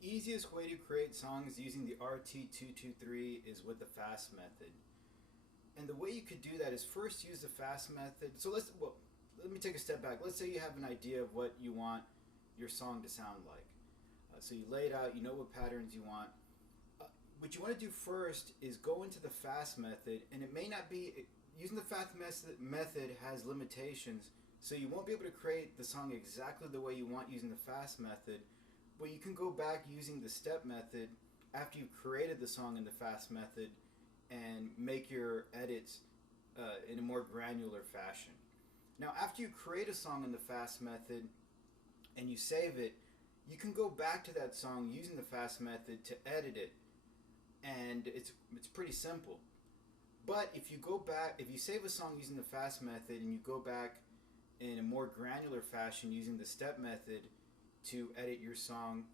The easiest way to create songs using the RT-223 is with the fast method. And the way you could do that is first use the fast method. So let me take a step back. Let's say you have an idea of what you want your song to sound like. So you lay it out, you know what patterns you want. What you want to do first is go into the fast method, and it may not be, using the fast method has limitations, so you won't be able to create the song exactly the way you want using the fast method, but you can go back using the step method after you've created the song in the fast method and make your edits in a more granular fashion. Now, after you create a song in the fast method and you save it, you can go back to that song using the fast method to edit it, and it's pretty simple. But if you save a song using the fast method and you go back in a more granular fashion using the step method to edit your song,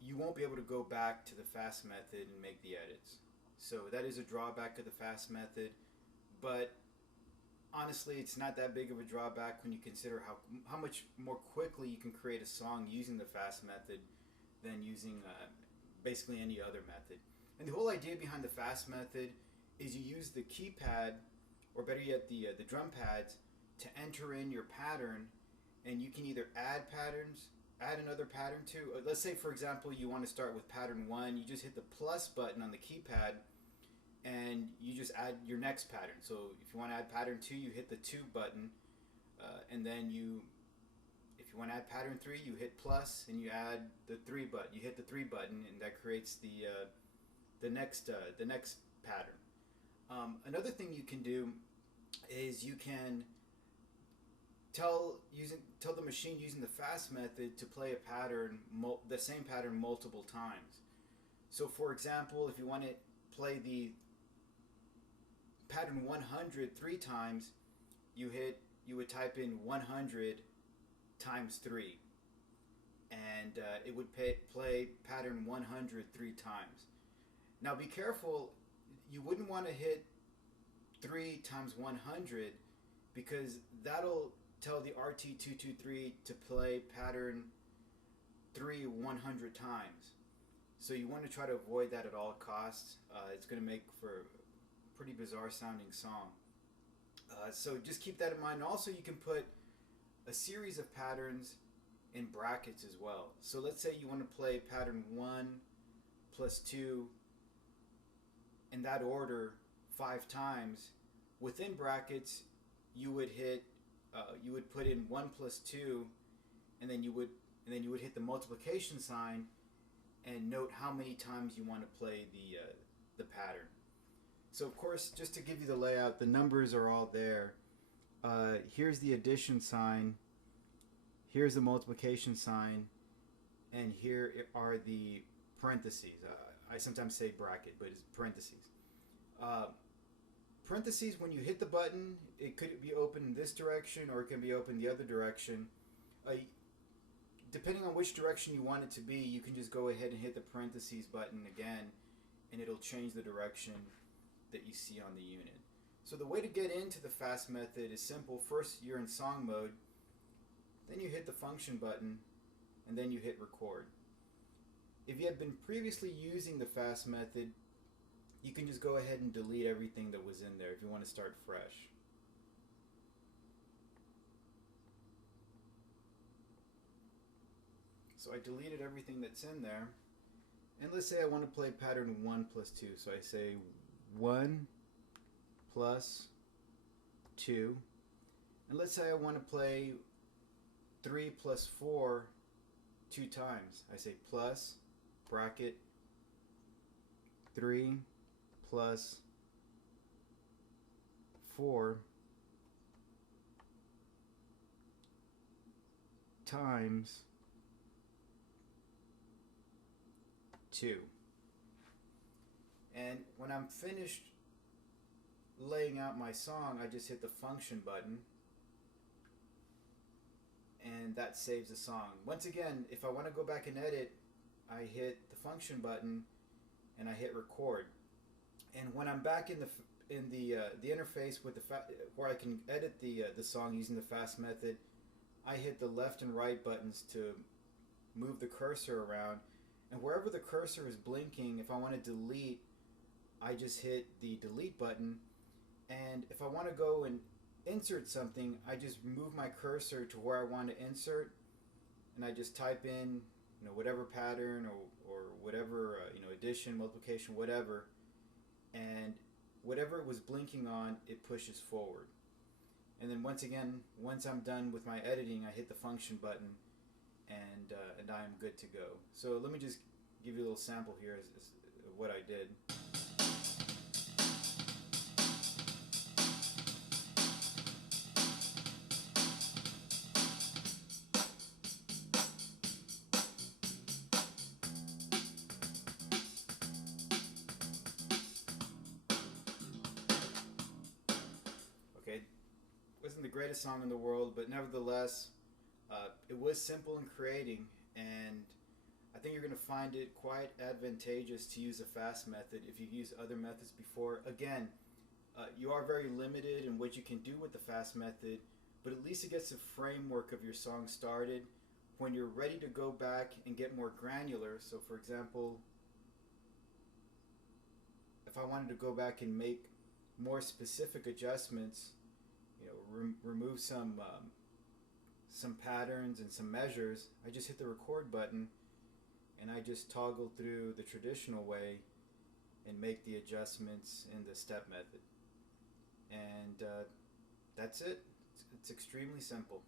you won't be able to go back to the fast method and make the edits. So that is a drawback of the fast method, but honestly, it's not that big of a drawback when you consider how much more quickly you can create a song using the fast method than using basically any other method. And the whole idea behind the fast method is you use the keypad, or better yet the drum pads, to enter in your pattern, and you can either add another pattern to. Let's say, for example, you want to start with pattern 1, you just hit the plus button on the keypad and you just add your next pattern. So if you want to add pattern 2, you hit the 2 button, and then if you want to add pattern 3, you hit plus and you add the 3 button. You hit the 3 button, and that creates the next pattern. Another thing you can do is you can tell the machine using the fast method to play the same pattern multiple times. So for example, if you want to play the pattern 100 3 times, you would type in 100 times 3, and it would play pattern 100 3 times. Now be careful, you wouldn't want to hit 3 times 100, because that'll tell the RT-223 to play pattern 3 100 times. So you want to try to avoid that at all costs. It's going to make for a pretty bizarre sounding song. So just keep that in mind. Also, you can put a series of patterns in brackets as well. So let's say you want to play pattern 1 plus 2 in that order 5 times. Within brackets, you would put in 1 plus 2, and then you would hit the multiplication sign and note how many times you want to play the pattern. So of course, just to give you the layout, the numbers are all there. Here's the addition sign, here's the multiplication sign, and here are the parentheses. I sometimes say bracket, but it's parentheses. Parentheses, when you hit the button, it could be open in this direction or it can be open the other direction. Depending on which direction you want it to be, you can just go ahead and hit the parentheses button again, and it'll change the direction that you see on the unit. So the way to get into the fast method is simple. First, you're in song mode, then you hit the function button, and then you hit record. If you had been previously using the fast method, you can just go ahead and delete everything that was in there if you want to start fresh. So I deleted everything that's in there, and let's say I want to play pattern 1 plus 2. So I say 1 plus 2, and let's say I want to play 3 plus 4 2 times. I say plus bracket 3 plus 4 times 2. And when I'm finished laying out my song, I just hit the function button, and that saves the song. Once again, if I want to go back and edit, I hit the function button and I hit record. And when I'm back in the interface with where I can edit the song using the fast method, I hit the left and right buttons to move the cursor around, and wherever the cursor is blinking, if I want to delete, I just hit the delete button, and if I want to go and insert something, I just move my cursor to where I want to insert, and I just type in, whatever pattern or whatever, addition, multiplication, whatever, and whatever it was blinking on, it pushes forward. And then once I'm done with my editing, I hit the function button, and I am good to go. So let me just give you a little sample here of what I did. Okay, wasn't the greatest song in the world, but nevertheless, it was simple in creating, and I think you're going to find it quite advantageous to use a fast method if you've used other methods before. Again, you are very limited in what you can do with the fast method, but at least it gets the framework of your song started. When you're ready to go back and get more granular, so for example, if I wanted to go back and make more specific adjustments, remove some patterns and some measures, I just hit the record button and I just toggle through the traditional way and make the adjustments in the step method. And that's it. It's extremely simple.